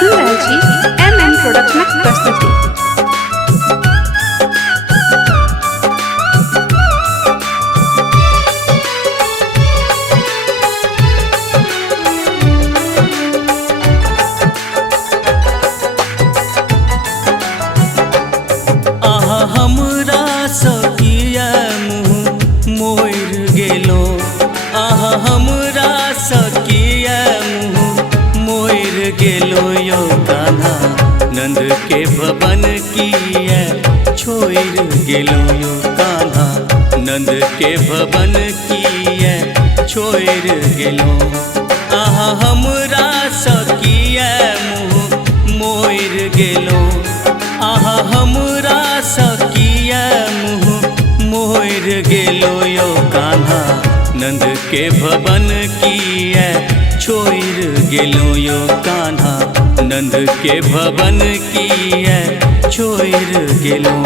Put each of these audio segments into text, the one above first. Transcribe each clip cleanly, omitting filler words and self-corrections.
Mixing रहची MM प्रोडक्शनक प्रस्तुति। आहा हमरा सकिया मुँह मोर गेलो, आहा हमरा सकिया मुँह मोर गेलो यो कान्हा नंद के भवन किया छोड़ गेलो यो कान्हा नंद के भवन किया छोड़ गेलो। आहा हमरा सकिया मुँह मोर गेलो, आहा हमरा सकिया मुँह मोर गेलो यो कान्हा नंद के भवन किया छोड़ गेलो यो कान्हा नंद के भवन किया छोड़ गेलो।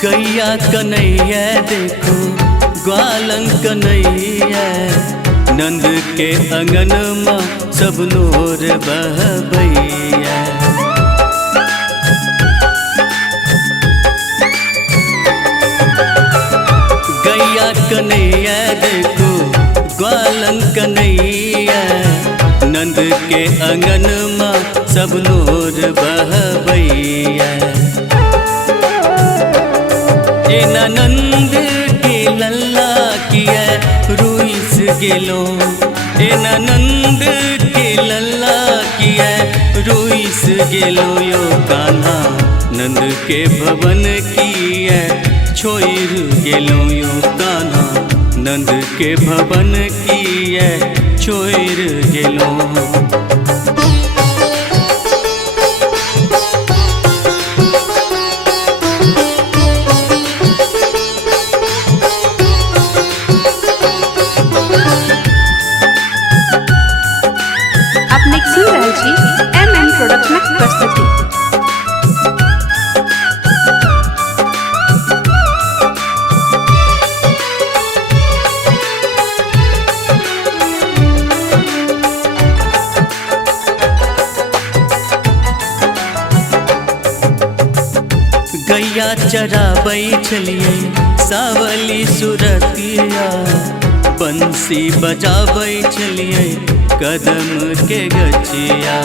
गैया कन्हैया देखो ग्वालन कन्हैया नंद के अंगन में सब नूर बहबैया। गैया कन्हैया देखो ग्वालन कन्हैया नंद के अंगन में सब नूर बहबैया। एना नंद के लल्ला किया रुइस गेलो, एना नंद के लल्ला किया रुइस गेलो यो कान्हा नंद के भवन किया छोड़ गेलो यो कान्हा नंद के भवन किया छोड़ गेलो। मिक्सिंग रहची MM प्रोडक्शनक प्रस्तुति। गैया चराबै छलियै सावली सुरतिया बंसी बजाबै छलियै कदम के गछिया।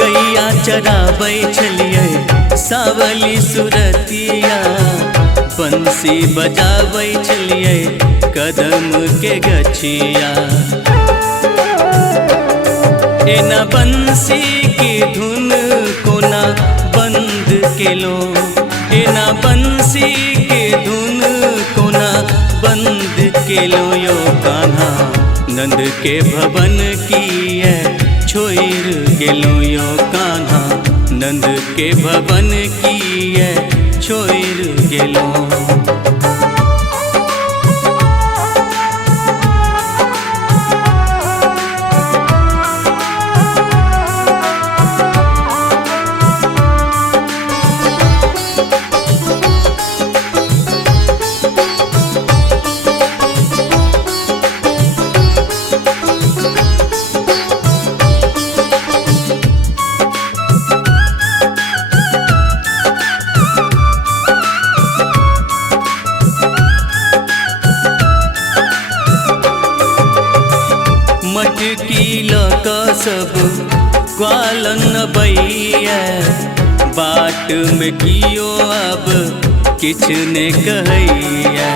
गैया चराबै छलियै सावली सुरतिया बंसी बजाबै छलियै कदम के गछिया। एना बंसी की धुन कोना बंद केलो, एना बंसी के धुन कोना बंद केलो यो कान्हा नंद के भवन किया छोड़ गेलो यो कान्हा नंद के भवन किया छोड़ गेलो। मटकी लक सब ग्वालन बैया बाट में कियो अब किछ ने कहैया।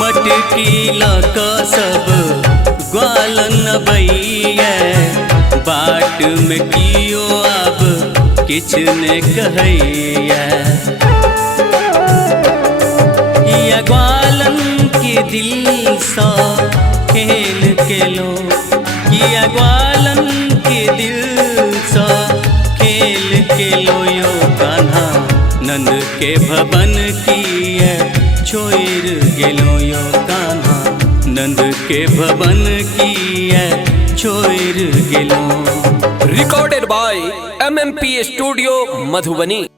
मटकी लक सब ग्वालन बैया में कियो अब किछ ने कहैया। या ग्वालन के दिल सा खेल के लो, या ग्वालन के दिल सा खेल के लो यो कान्हा नंद के भवन किए छोड़ गेलो यो कान्हा नंद के भवन किए छोड़ गेलो। Recorded by MMP Studio, Madhubani।